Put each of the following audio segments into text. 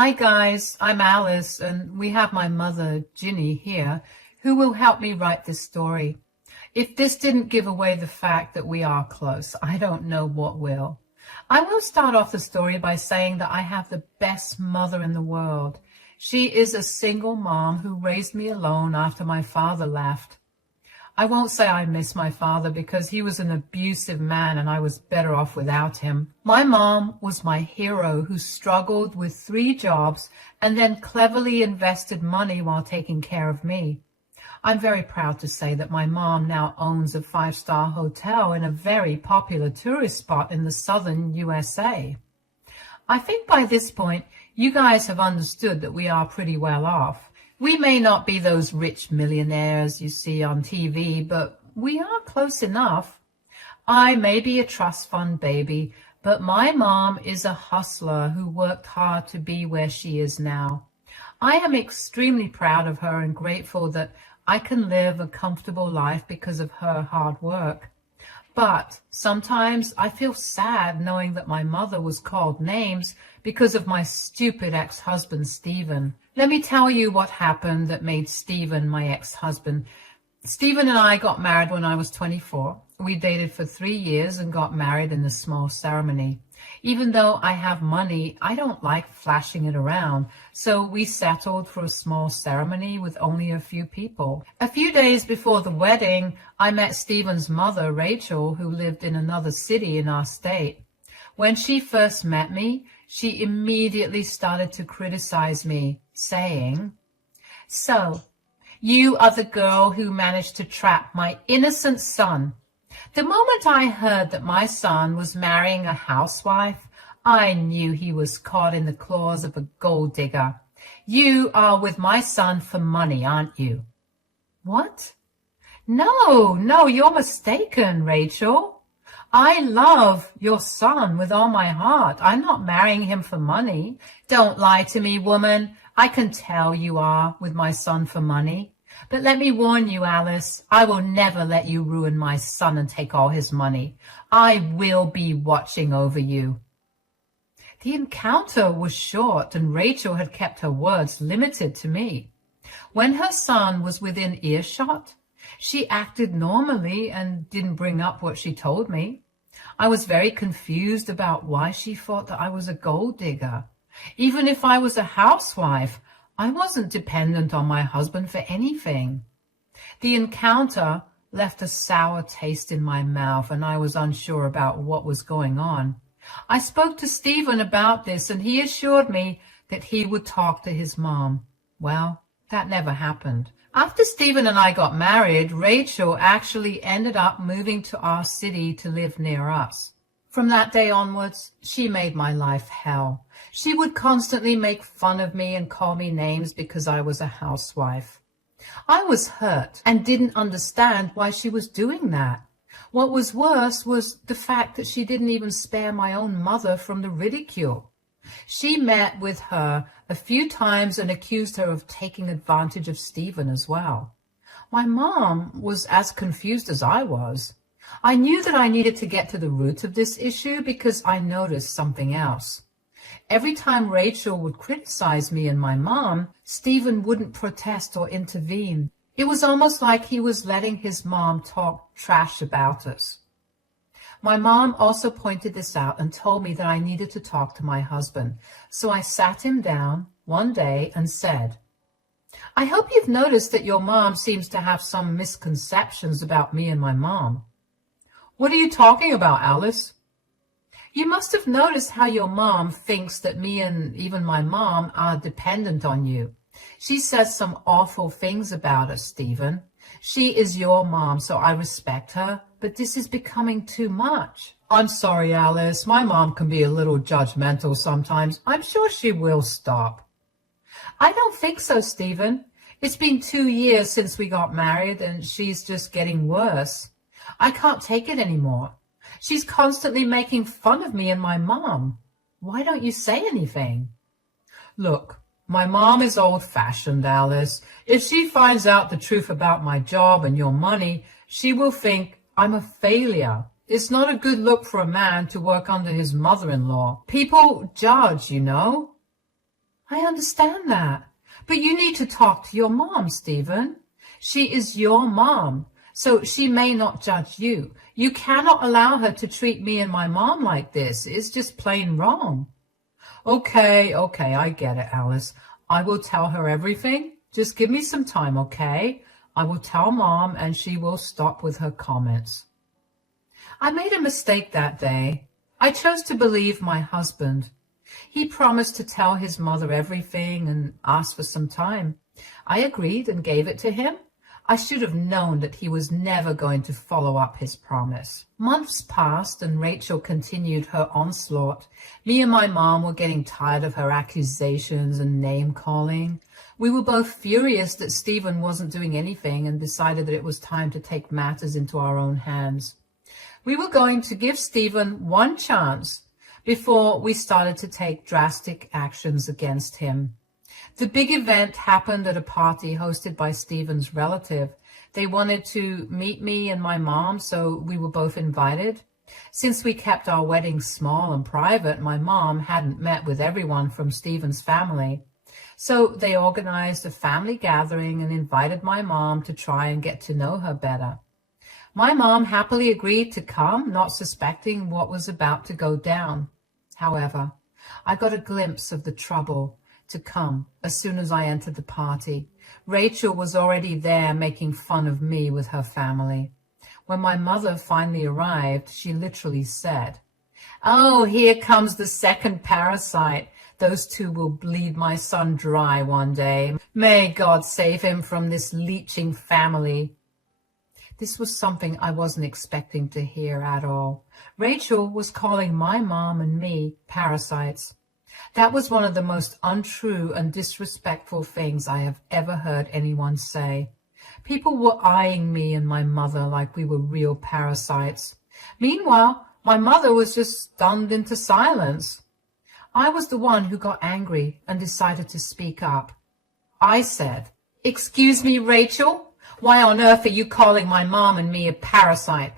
Hi guys, I'm Alice, and we have my mother, Ginny, here, who will help me write this story. If this didn't give away the fact that we are close, I don't know what will. I will start off the story by saying that I have the best mother in the world. She is a single mom who raised me alone after my father left. I won't say I miss my father because he was an abusive man and I was better off without him. My mom was my hero who struggled with 3 jobs and then cleverly invested money while taking care of me. I'm very proud to say that my mom now owns a 5-star hotel in a very popular tourist spot in the southern USA. I think by this point you guys have understood that we are pretty well off. We may not be those rich millionaires you see on TV, but we are close enough. I may be a trust fund baby, but my mom is a hustler who worked hard to be where she is now. I am extremely proud of her and grateful that I can live a comfortable life because of her hard work. But sometimes I feel sad knowing that my mother was called names because of my stupid ex-husband, Stephen. Let me tell you what happened that made Stephen my ex-husband. Stephen and I got married when I was 24. We dated for 3 years and got married in a small ceremony. Even though I have money, I don't like flashing it around, so we settled for a small ceremony with only a few people. A few days before the wedding, I met Stephen's mother, Rachel, who lived in another city in our state. When she first met me, she immediately started to criticize me, saying, "So, you are the girl who managed to trap my innocent son." The moment I heard that my son was marrying a housewife, I knew he was caught in the claws of a gold digger. "You are with my son for money, aren't you?" "What? No, you're mistaken, Rachel. I love your son with all my heart. I'm not marrying him for money." "Don't lie to me, woman. I can tell you are with my son for money. But let me warn you, Alice, I will never let you ruin my son and take all his money. I will be watching over you." The encounter was short, and Rachel had kept her words limited to me. When her son was within earshot, she acted normally and didn't bring up what she told me. I was very confused about why she thought that I was a gold digger. Even if I was a housewife, I wasn't dependent on my husband for anything. The encounter left a sour taste in my mouth, and I was unsure about what was going on. I spoke to Stephen about this, and he assured me that he would talk to his mom. Well, that never happened. After Stephen and I got married, Rachel actually ended up moving to our city to live near us. From that day onwards, she made my life hell. She would constantly make fun of me and call me names because I was a housewife. I was hurt and didn't understand why she was doing that. What was worse was the fact that she didn't even spare my own mother from the ridicule. She met with her a few times and accused her of taking advantage of Stephen as well. My mom was as confused as I was. I knew that I needed to get to the root of this issue because I noticed something else. Every time Rachel would criticize me and my mom, Stephen wouldn't protest or intervene. It was almost like he was letting his mom talk trash about us. My mom also pointed this out and told me that I needed to talk to my husband. So I sat him down one day and said, "I hope you've noticed that your mom seems to have some misconceptions about me and my mom." "What are you talking about, Alice?" "You must have noticed how your mom thinks that me and even my mom are dependent on you. She says some awful things about us, Stephen. She is your mom, so I respect her, but this is becoming too much." "I'm sorry, Alice. My mom can be a little judgmental sometimes. I'm sure she will stop." "I don't think so, Stephen. It's been 2 years since we got married, and she's just getting worse. I can't take it anymore. She's constantly making fun of me and my mom. Why don't you say anything?" "Look, my mom is old-fashioned, Alice. If she finds out the truth about my job and your money, she will think I'm a failure. It's not a good look for a man to work under his mother-in-law. People judge, you know." I understand that. But you need to talk to your mom, Stephen. She is your mom, so she may not judge you. You cannot allow her to treat me and my mom like this. It's just plain wrong. Okay, I get it, Alice. I will tell her everything. Just give me some time, okay? I will tell Mom and she will stop with her comments. I made a mistake that day. I chose to believe my husband. He promised to tell his mother everything and asked for some time. I agreed and gave it to him. I should have known that he was never going to follow up his promise. Months passed and Rachel continued her onslaught. Me and my mom were getting tired of her accusations and name-calling. We were both furious that Stephen wasn't doing anything and decided that it was time to take matters into our own hands. We were going to give Stephen one chance before we started to take drastic actions against him. The big event happened at a party hosted by Stephen's relative. They wanted to meet me and my mom, so we were both invited. Since we kept our wedding small and private, my mom hadn't met with everyone from Stephen's family. So they organized a family gathering and invited my mom to try and get to know her better. My mom happily agreed to come, not suspecting what was about to go down. However, I got a glimpse of the trouble to come as soon as I entered the party. Rachel was already there making fun of me with her family. When my mother finally arrived, she literally said, "Oh, here comes the second parasite. Those two will bleed my son dry one day. May God save him from this leeching family." This was something I wasn't expecting to hear at all. Rachel was calling my mom and me parasites. That was one of the most untrue and disrespectful things I have ever heard anyone say. People were eyeing me and my mother like we were real parasites. Meanwhile, my mother was just stunned into silence. I was the one who got angry and decided to speak up. I said, "Excuse me, Rachel? Why on earth are you calling my mom and me a parasite?"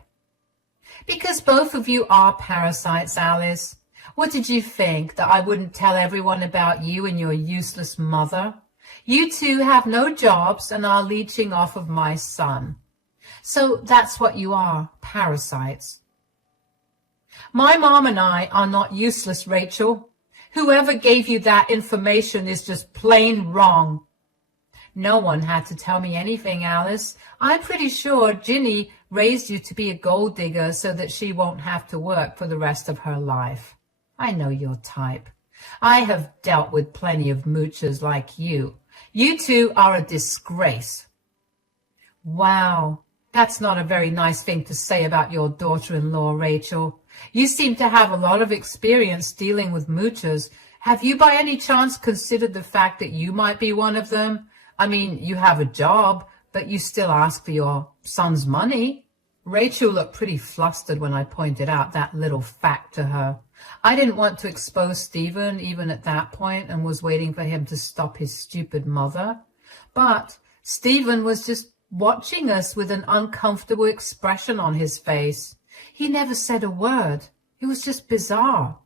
"Because both of you are parasites, Alice. What did you think, that I wouldn't tell everyone about you and your useless mother? You two have no jobs and are leeching off of my son. So that's what you are, parasites." "My mom and I are not useless, Rachel. Whoever gave you that information is just plain wrong." "No one had to tell me anything, Alice. I'm pretty sure Ginny raised you to be a gold digger so that she won't have to work for the rest of her life. I know your type. I have dealt with plenty of moochers like you. You two are a disgrace." Wow, that's not a very nice thing to say about your daughter-in-law, Rachel. You seem to have a lot of experience dealing with moochers. Have you by any chance considered the fact that you might be one of them? I mean, you have a job, but you still ask for your son's money. Rachel looked pretty flustered when I pointed out that little fact to her. I didn't want to expose Stephen even at that point and was waiting for him to stop his stupid mother. But Stephen was just watching us with an uncomfortable expression on his face. He never said a word. It was just bizarre.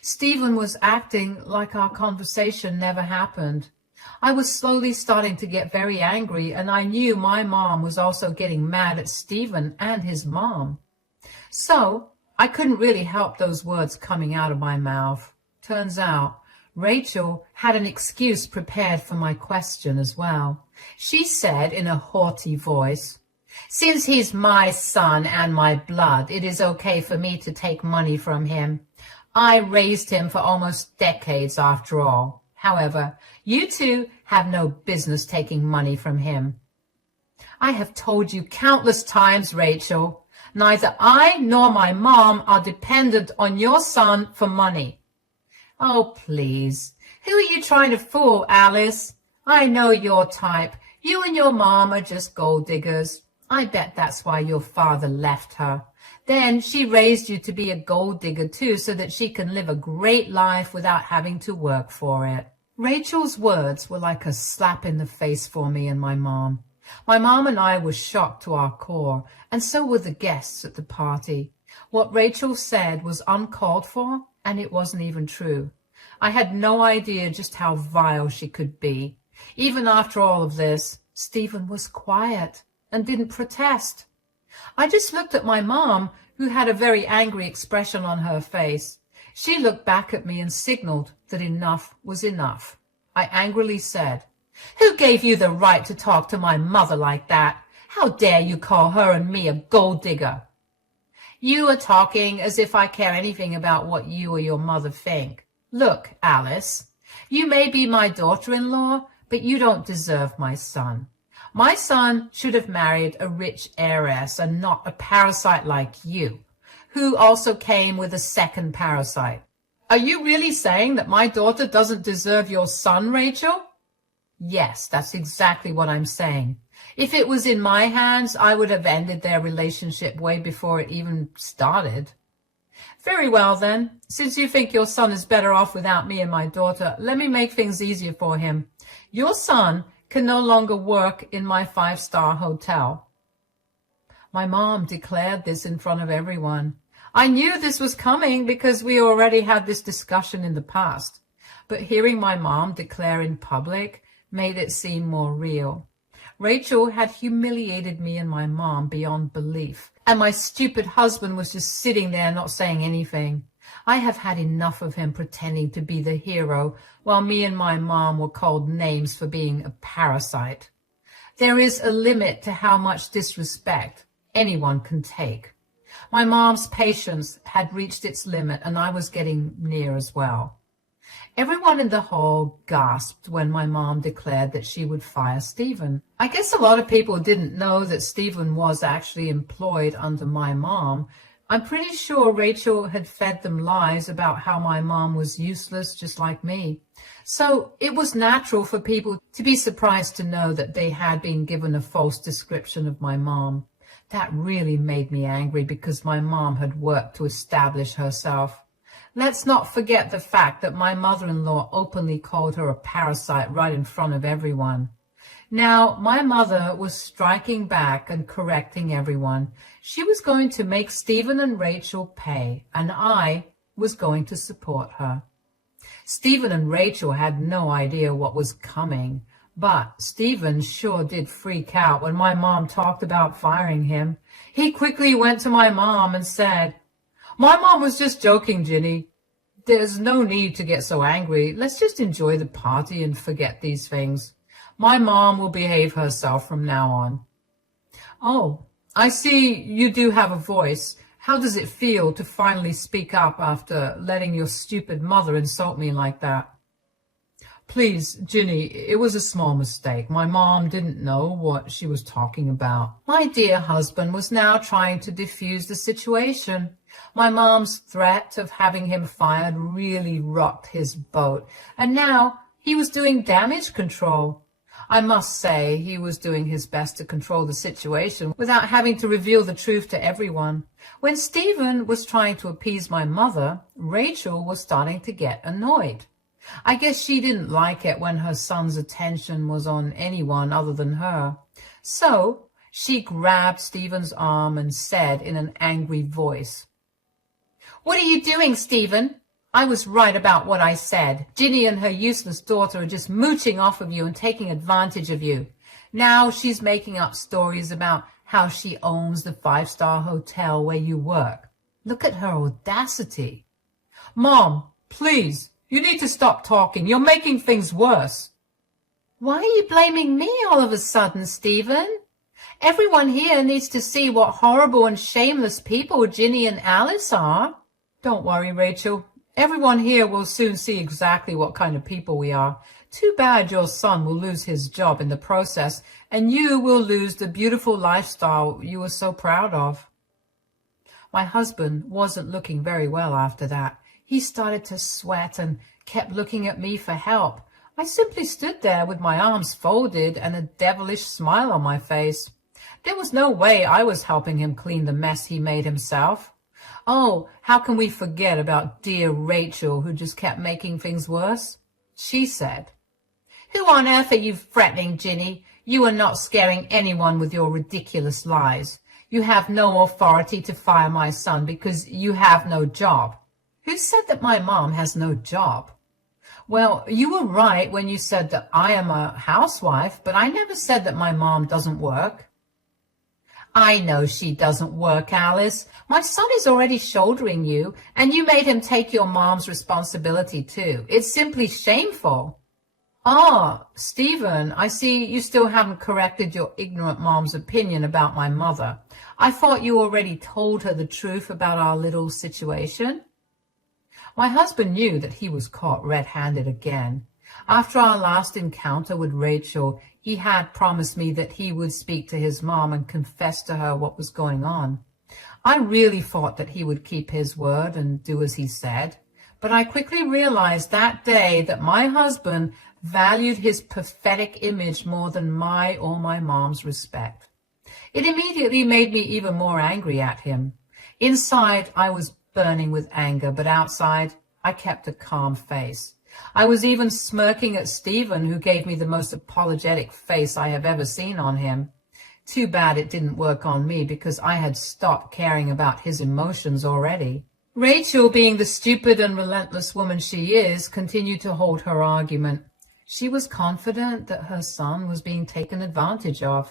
Stephen was acting like our conversation never happened. I was slowly starting to get very angry, and I knew my mom was also getting mad at Stephen and his mom. So I couldn't really help those words coming out of my mouth. Turns out Rachel had an excuse prepared for my question as well. She said in a haughty voice, "Since he's my son and my blood, it is okay for me to take money from him. I raised him for almost decades after all. However, you two have no business taking money from him." "I have told you countless times, Rachel, neither I nor my mom are dependent on your son for money." "Oh, please. Who are you trying to fool, Alice? I know your type. You and your mom are just gold diggers. I bet that's why your father left her. Then she raised you to be a gold digger too, so that she can live a great life without having to work for it." Rachel's words were like a slap in the face for me and my mom. My mom and I were shocked to our core, and so were the guests at the party. What Rachel said was uncalled for, and it wasn't even true. I had no idea just how vile she could be. Even after all of this, Stephen was quiet and didn't protest. I just looked at my mom, who had a very angry expression on her face. She looked back at me and signaled that enough was enough. I angrily said, "Who gave you the right to talk to my mother like that? How dare you call her and me a gold digger?" "You are talking as if I care anything about what you or your mother think. Look, Alice, you may be my daughter-in-law, but you don't deserve my son. My son should have married a rich heiress and not a parasite like you, who also came with a second parasite." "Are you really saying that my daughter doesn't deserve your son, Rachel?" "Yes, that's exactly what I'm saying. If it was in my hands, I would have ended their relationship way before it even started." "Very well, then. Since you think your son is better off without me and my daughter, let me make things easier for him. Your son can no longer work in my 5-star hotel." My mom declared this in front of everyone. I knew this was coming because we already had this discussion in the past, but hearing my mom declare in public made it seem more real. Rachel had humiliated me and my mom beyond belief, and my stupid husband was just sitting there not saying anything. I have had enough of him pretending to be the hero while me and my mom were called names for being a parasite. There is a limit to how much disrespect anyone can take. My mom's patience had reached its limit, and I was getting near as well. Everyone in the hall gasped when my mom declared that she would fire Stephen. I guess a lot of people didn't know that Stephen was actually employed under my mom. I'm pretty sure Rachel had fed them lies about how my mom was useless just like me. So it was natural for people to be surprised to know that they had been given a false description of my mom. That really made me angry because my mom had worked to establish herself. Let's not forget the fact that my mother-in-law openly called her a parasite right in front of everyone. Now, my mother was striking back and correcting everyone. She was going to make Stephen and Rachel pay, and I was going to support her. Stephen and Rachel had no idea what was coming, but Stephen sure did freak out when my mom talked about firing him. He quickly went to my mom and said, "My mom was just joking, Ginny. There's no need to get so angry. Let's just enjoy the party and forget these things. My mom will behave herself from now on." "Oh, I see you do have a voice. How does it feel to finally speak up after letting your stupid mother insult me like that?" "Please, Ginny, it was a small mistake. My mom didn't know what she was talking about." My dear husband was now trying to defuse the situation. My mom's threat of having him fired really rocked his boat, and now he was doing damage control. I must say he was doing his best to control the situation without having to reveal the truth to everyone. When Stephen was trying to appease my mother, Rachel was starting to get annoyed. I guess she didn't like it when her son's attention was on anyone other than her. So she grabbed Stephen's arm and said in an angry voice, "What are you doing, Stephen? I was right about what I said. Ginny and her useless daughter are just mooching off of you and taking advantage of you. Now she's making up stories about how she owns the 5-star hotel where you work. Look at her audacity." "Mom, please, you need to stop talking. You're making things worse." "Why are you blaming me all of a sudden, Stephen? Everyone here needs to see what horrible and shameless people Ginny and Alice are." "Don't worry, Rachel. Everyone here will soon see exactly what kind of people we are. Too bad your son will lose his job in the process, and you will lose the beautiful lifestyle you were so proud of." My husband wasn't looking very well after that. He started to sweat and kept looking at me for help. I simply stood there with my arms folded and a devilish smile on my face. There was no way I was helping him clean the mess he made himself. Oh, how can we forget about dear Rachel, who just kept making things worse? She said, "Who on earth are you threatening, Ginny? You are not scaring anyone with your ridiculous lies. You have no authority to fire my son because you have no job." "Who said that my mom has no job?" Well, you were right when you said that I am a housewife, but I never said that my mom doesn't work. I know she doesn't work, Alice. My son is already shouldering you, and you made him take your mom's responsibility too. It's simply shameful. Ah, Stephen, I see you still haven't corrected your ignorant mom's opinion about my mother. I thought you already told her the truth about our little situation. My husband knew that he was caught red-handed again. After our last encounter with Rachel, he had promised me that he would speak to his mom and confess to her what was going on. I really thought that he would keep his word and do as he said, but I quickly realized that day that my husband valued his pathetic image more than my or my mom's respect. It immediately made me even more angry at him. Inside, I was burning with anger, but outside, I kept a calm face. I was even smirking at Stephen, who gave me the most apologetic face I have ever seen on him. Too bad it didn't work on me, because I had stopped caring about his emotions already. Rachel, being the stupid and relentless woman she is, continued to hold her argument. She was confident that her son was being taken advantage of.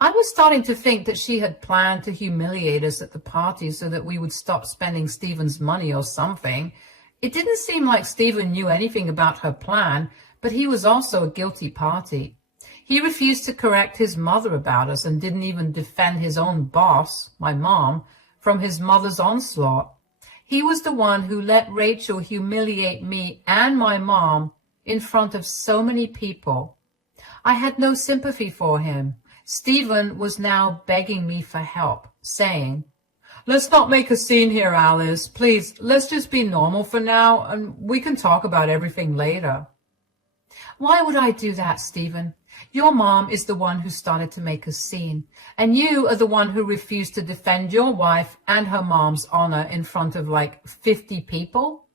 I was starting to think that she had planned to humiliate us at the party so that we would stop spending Stephen's money or something. It didn't seem like Stephen knew anything about her plan, but he was also a guilty party. He refused to correct his mother about us and didn't even defend his own boss, my mom, from his mother's onslaught. He was the one who let Rachel humiliate me and my mom in front of so many people. I had no sympathy for him. Stephen was now begging me for help, saying, "Let's not make a scene here, Alice. Please, let's just be normal for now, and we can talk about everything later." Why would I do that, Stephen? Your mom is the one who started to make a scene, and you are the one who refused to defend your wife and her mom's honor in front of like 50 people.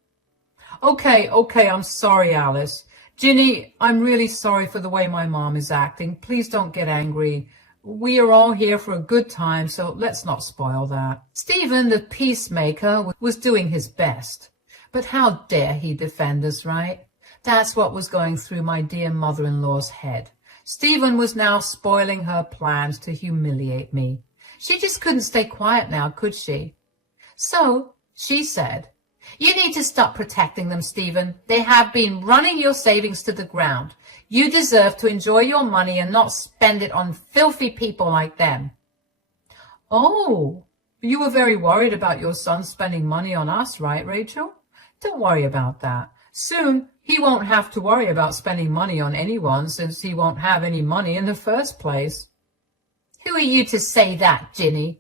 Okay, I'm sorry, Alice. Ginny, I'm really sorry for the way my mom is acting. Please don't get angry. We are all here for a good time, so let's not spoil that. Stephen, the peacemaker, was doing his best. But how dare he defend us, right? That's what was going through my dear mother-in-law's head. Stephen was now spoiling her plans to humiliate me. She just couldn't stay quiet now, could she? So she said, "You need to stop protecting them, Stephen. They have been running your savings to the ground. You deserve to enjoy your money and not spend it on filthy people like them." Oh, you were very worried about your son spending money on us, right, Rachel? Don't worry about that. Soon, he won't have to worry about spending money on anyone, since he won't have any money in the first place. Who are you to say that, Ginny?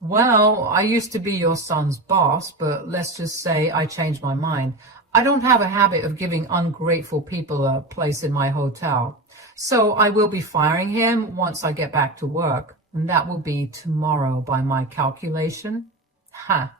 Well, I used to be your son's boss, but let's just say I changed my mind. I don't have a habit of giving ungrateful people a place in my hotel. So I will be firing him once I get back to work, and that will be tomorrow by my calculation. Ha!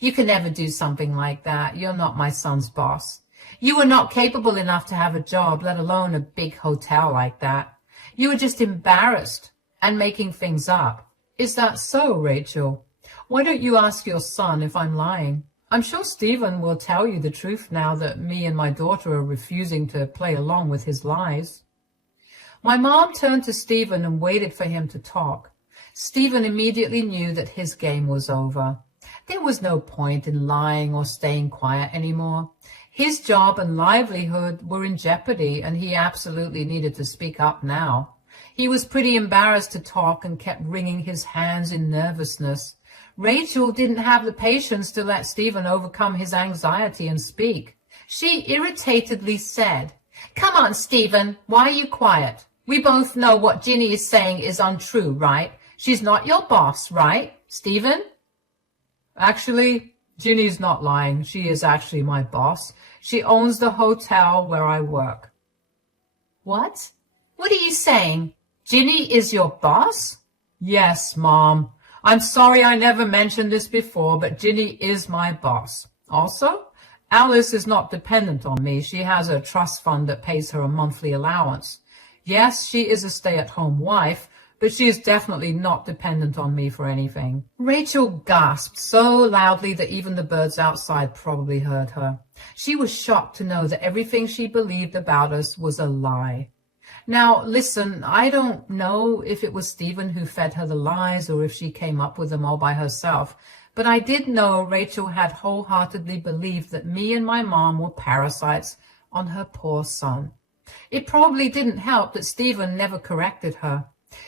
You can never do something like that. You're not my son's boss. You were not capable enough to have a job, let alone a big hotel like that. You were just embarrassed and making things up. Is that so, Rachel? Why don't you ask your son if I'm lying? I'm sure Stephen will tell you the truth now that me and my daughter are refusing to play along with his lies. My mom turned to Stephen and waited for him to talk. Stephen immediately knew that his game was over. There was no point in lying or staying quiet anymore. His job and livelihood were in jeopardy, and he absolutely needed to speak up now. He was pretty embarrassed to talk and kept wringing his hands in nervousness. Rachel didn't have the patience to let Stephen overcome his anxiety and speak. She irritatedly said, "Come on, Stephen, why are you quiet? We both know what Ginny is saying is untrue, right? She's not your boss, right, Stephen?" Actually, Ginny's not lying. She is actually my boss. She owns the hotel where I work. What? What are you saying? Ginny is your boss? Yes, Mom. I'm sorry I never mentioned this before, but Ginny is my boss. Also, Alice is not dependent on me. She has a trust fund that pays her a monthly allowance. Yes, she is a stay-at-home wife, but she is definitely not dependent on me for anything. Rachel gasped so loudly that even the birds outside probably heard her. She was shocked to know that everything she believed about us was a lie. Now, listen, I don't know if it was Stephen who fed her the lies or if she came up with them all by herself, but I did know Rachel had wholeheartedly believed that me and my mom were parasites on her poor son. It probably didn't help that Stephen never corrected her.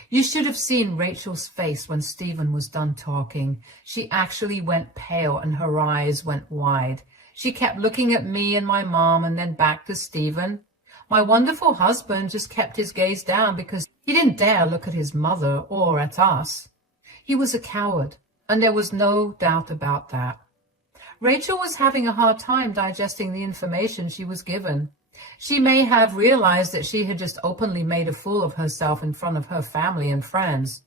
You should have seen Rachel's face when Stephen was done talking. She actually went pale and her eyes went wide. She kept looking at me and my mom and then back to Stephen. My wonderful husband just kept his gaze down because he didn't dare look at his mother or at us. He was a coward, and there was no doubt about that. Rachel was having a hard time digesting the information she was given. She may have realized that she had just openly made a fool of herself in front of her family and friends.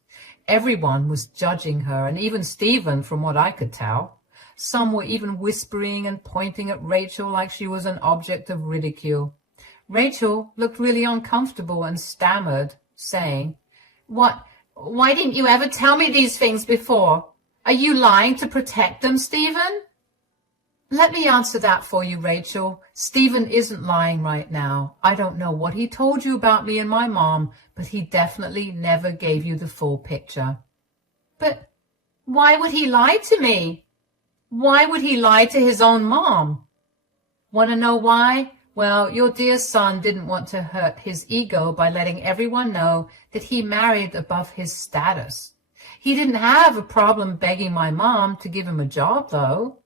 Everyone was judging her, and even Stephen, from what I could tell. Some were even whispering and pointing at Rachel like she was an object of ridicule. Rachel looked really uncomfortable and stammered, saying, Why didn't you ever tell me these things before? Are you lying to protect them, Stephen? Let me answer that for you, Rachel. Stephen isn't lying right now. I don't know what he told you about me and my mom, but he definitely never gave you the full picture. But why would he lie to me? Why would he lie to his own mom? Want to know why? Well, your dear son didn't want to hurt his ego by letting everyone know that he married above his status. He didn't have a problem begging my mom to give him a job, though.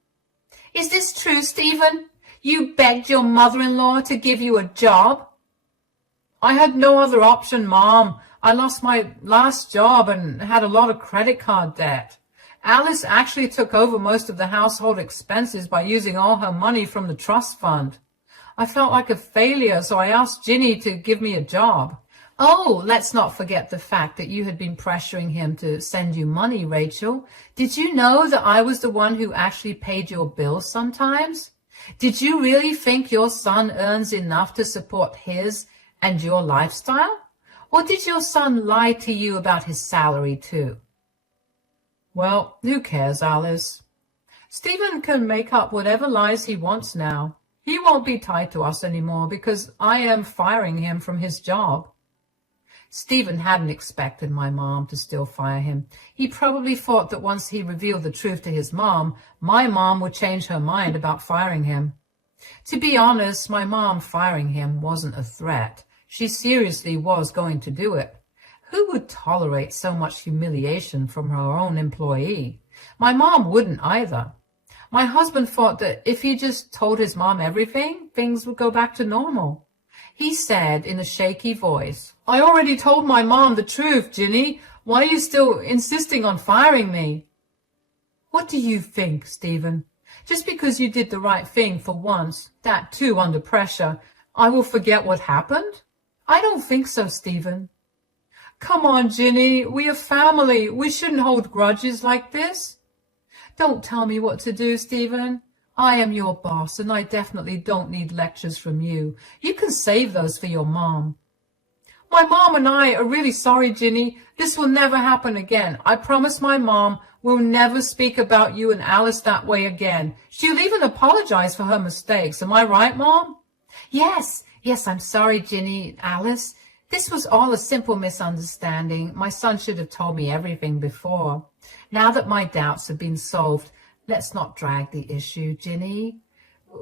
Is this true, Stephen? You begged your mother-in-law to give you a job? I had no other option, Mom. I lost my last job and had a lot of credit card debt. Alice actually took over most of the household expenses by using all her money from the trust fund. I felt like a failure, so I asked Ginny to give me a job. Oh, let's not forget the fact that you had been pressuring him to send you money, Rachel. Did you know that I was the one who actually paid your bills sometimes? Did you really think your son earns enough to support his and your lifestyle? Or did your son lie to you about his salary too? Well, who cares, Alice? Stephen can make up whatever lies he wants now. He won't be tied to us anymore because I am firing him from his job. Stephen hadn't expected my mom to still fire him. He probably thought that once he revealed the truth to his mom, my mom would change her mind about firing him. To be honest, my mom firing him wasn't a threat. She seriously was going to do it. Who would tolerate so much humiliation from her own employee? My mom wouldn't either. My husband thought that if he just told his mom everything, things would go back to normal. He said in a shaky voice, I already told my mom the truth, Ginny. Why are you still insisting on firing me? What do you think, Stephen? Just because you did the right thing for once, that too under pressure, I will forget what happened? I don't think so, Stephen. Come on, Ginny. We are family. We shouldn't hold grudges like this. Don't tell me what to do, Stephen. I am your boss, and I definitely don't need lectures from you. You can save those for your mom. My mom and I are really sorry, Ginny. This will never happen again. I promise my mom will never speak about you and Alice that way again. She'll even apologize for her mistakes. Am I right, Mom? Yes, I'm sorry, Ginny, Alice. This was all a simple misunderstanding. My son should have told me everything before. Now that my doubts have been solved, let's not drag the issue, Ginny.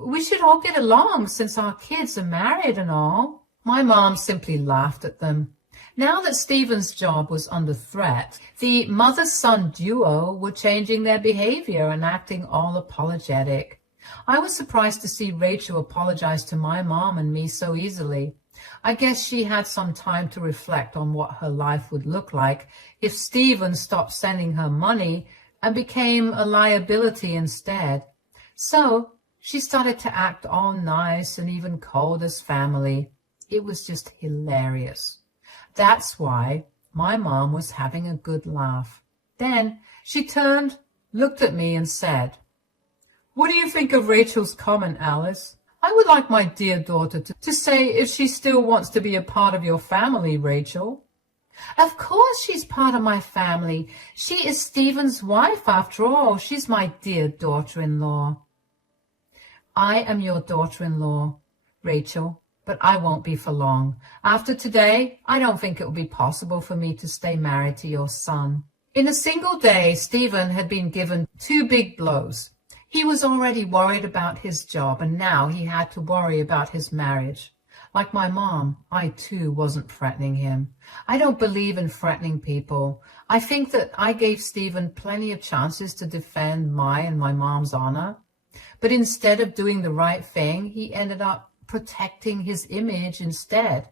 We should all get along since our kids are married and all. My mom simply laughed at them. Now that Stephen's job was under threat, the mother-son duo were changing their behavior and acting all apologetic. I was surprised to see Rachel apologize to my mom and me so easily. I guess she had some time to reflect on what her life would look like if Stephen stopped sending her money and became a liability instead. So she started to act all nice and even cold as family. It was just hilarious. That's why my mom was having a good laugh. Then she turned, looked at me and said, What do you think of Rachel's comment, Alice? I would like my dear daughter to say if she still wants to be a part of your family, Rachel. Of course she's part of my family. She is Stephen's wife, after all. She's my dear daughter-in-law. I am your daughter-in-law, Rachel, but I won't be for long. After today, I don't think it will be possible for me to stay married to your son. In a single day, Stephen had been given 2 big blows. He was already worried about his job, and now he had to worry about his marriage. Like my mom, I too wasn't threatening him. I don't believe in threatening people. I think that I gave Stephen plenty of chances to defend my and my mom's honor. But instead of doing the right thing, he ended up protecting his image instead.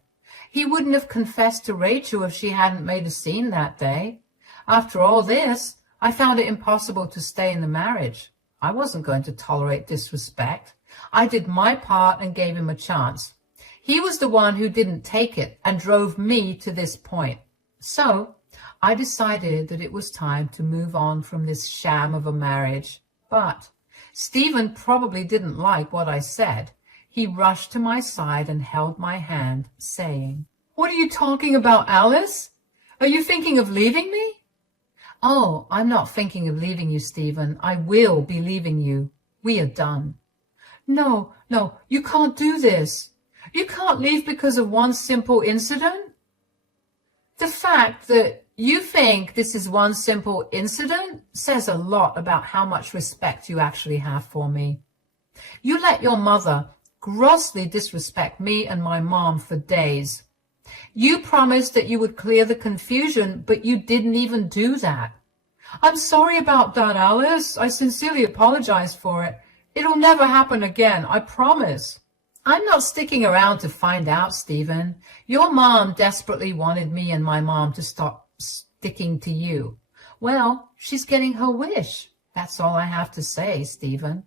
He wouldn't have confessed to Rachel if she hadn't made a scene that day. After all this, I found it impossible to stay in the marriage. I wasn't going to tolerate disrespect. I did my part and gave him a chance. He was the one who didn't take it and drove me to this point. So I decided that it was time to move on from this sham of a marriage. But Stephen probably didn't like what I said. He rushed to my side and held my hand, saying, "What are you talking about, Alice? Are you thinking of leaving me?" "Oh, I'm not thinking of leaving you, Stephen. I will be leaving you. We are done." No, you can't do this. You can't leave because of one simple incident." The fact that you think this is one simple incident says a lot about how much respect you actually have for me. You let your mother grossly disrespect me and my mom for days. You promised that you would clear the confusion, but you didn't even do that. "I'm sorry about that, Alice. I sincerely apologize for it. It'll never happen again, I promise." "I'm not sticking around to find out, Stephen. Your mom desperately wanted me and my mom to stop sticking to you. Well, she's getting her wish. That's all I have to say, Stephen."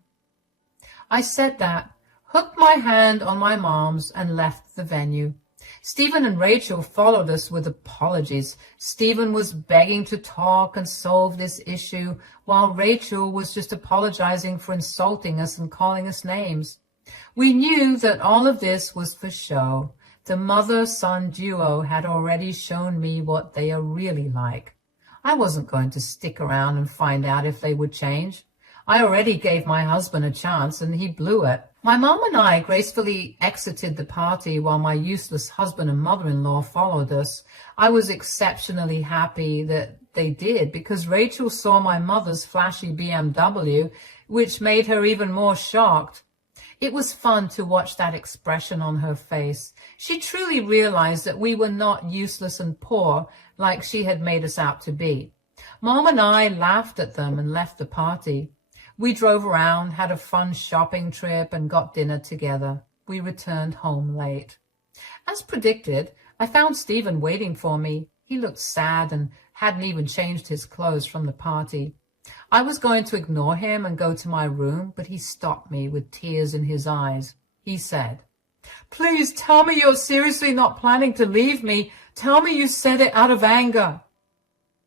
I said that, hooked my hand on my mom's, and left the venue. Stephen and Rachel followed us with apologies. Stephen was begging to talk and solve this issue, while Rachel was just apologizing for insulting us and calling us names. We knew that all of this was for show. The mother-son duo had already shown me what they are really like. I wasn't going to stick around and find out if they would change. I already gave my husband a chance, and he blew it. My mom and I gracefully exited the party while my useless husband and mother-in-law followed us. I was exceptionally happy that they did, because Rachel saw my mother's flashy BMW, which made her even more shocked. It was fun to watch that expression on her face. She truly realized that we were not useless and poor like she had made us out to be. Mom and I laughed at them and left the party. We drove around, had a fun shopping trip, and got dinner together. We returned home late. As predicted, I found Stephen waiting for me. He looked sad and hadn't even changed his clothes from the party. I was going to ignore him and go to my room, but he stopped me with tears in his eyes. He said, "Please tell me you're seriously not planning to leave me. Tell me you said it out of anger."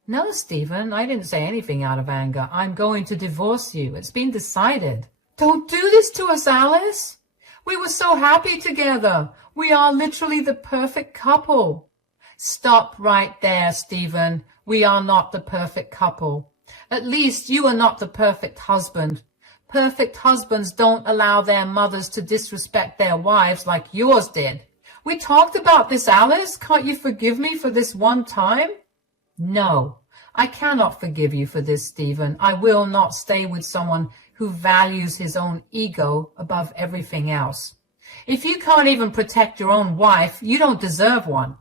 "No, Stephen, I didn't say anything out of anger. I'm going to divorce you. It's been decided." "Don't do this to us, Alice. We were so happy together. We are literally the perfect couple." "Stop right there, Stephen. We are not the perfect couple. At least you are not the perfect husband. Perfect husbands don't allow their mothers to disrespect their wives like yours did." "We talked about this, Alice. Can't you forgive me for this one time?" "No, I cannot forgive you for this, Stephen. I will not stay with someone who values his own ego above everything else. If you can't even protect your own wife, you don't deserve one."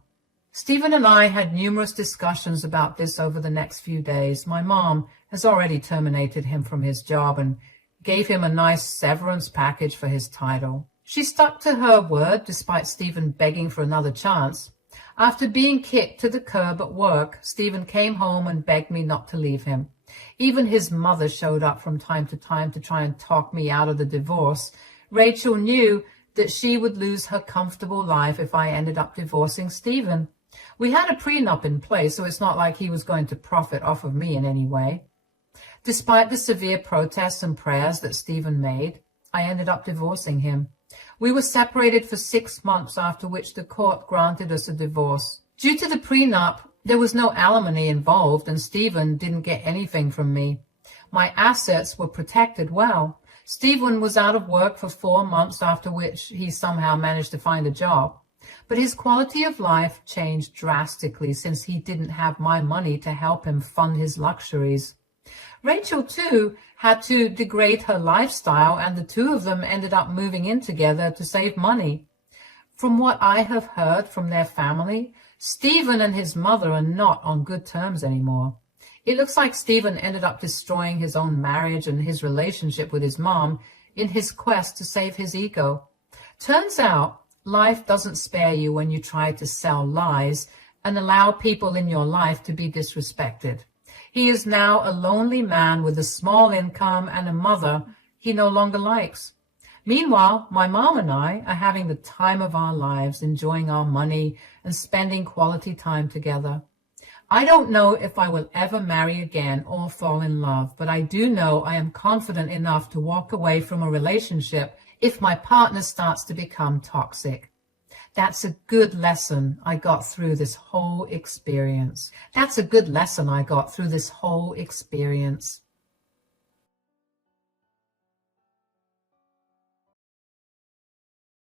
Stephen and I had numerous discussions about this over the next few days. My mom has already terminated him from his job and gave him a nice severance package for his title. She stuck to her word despite Stephen begging for another chance. After being kicked to the curb at work, Stephen came home and begged me not to leave him. Even his mother showed up from time to try and talk me out of the divorce. Rachel knew that she would lose her comfortable life if I ended up divorcing Stephen. We had a prenup in place, so it's not like he was going to profit off of me in any way. Despite the severe protests and prayers that Stephen made, I ended up divorcing him. We were separated for 6 months, after which the court granted us a divorce. Due to the prenup, There was no alimony involved, and Stephen didn't get anything from me. My assets were protected well. Stephen was out of work for 4 months, after which he somehow managed to find a job. But his quality of life changed drastically since he didn't have my money to help him fund his luxuries. Rachel, too, had to degrade her lifestyle, and the two of them ended up moving in together to save money. From what I have heard from their family, Stephen and his mother are not on good terms anymore. It looks like Stephen ended up destroying his own marriage and his relationship with his mom in his quest to save his ego. Turns out, life doesn't spare you when you try to sell lies and allow people in your life to be disrespected. He is now a lonely man with a small income and a mother he no longer likes. Meanwhile, my mom and I are having the time of our lives, enjoying our money and spending quality time together. I don't know if I will ever marry again or fall in love, but I do know I am confident enough to walk away from a relationship if my partner starts to become toxic. That's a good lesson I got through this whole experience.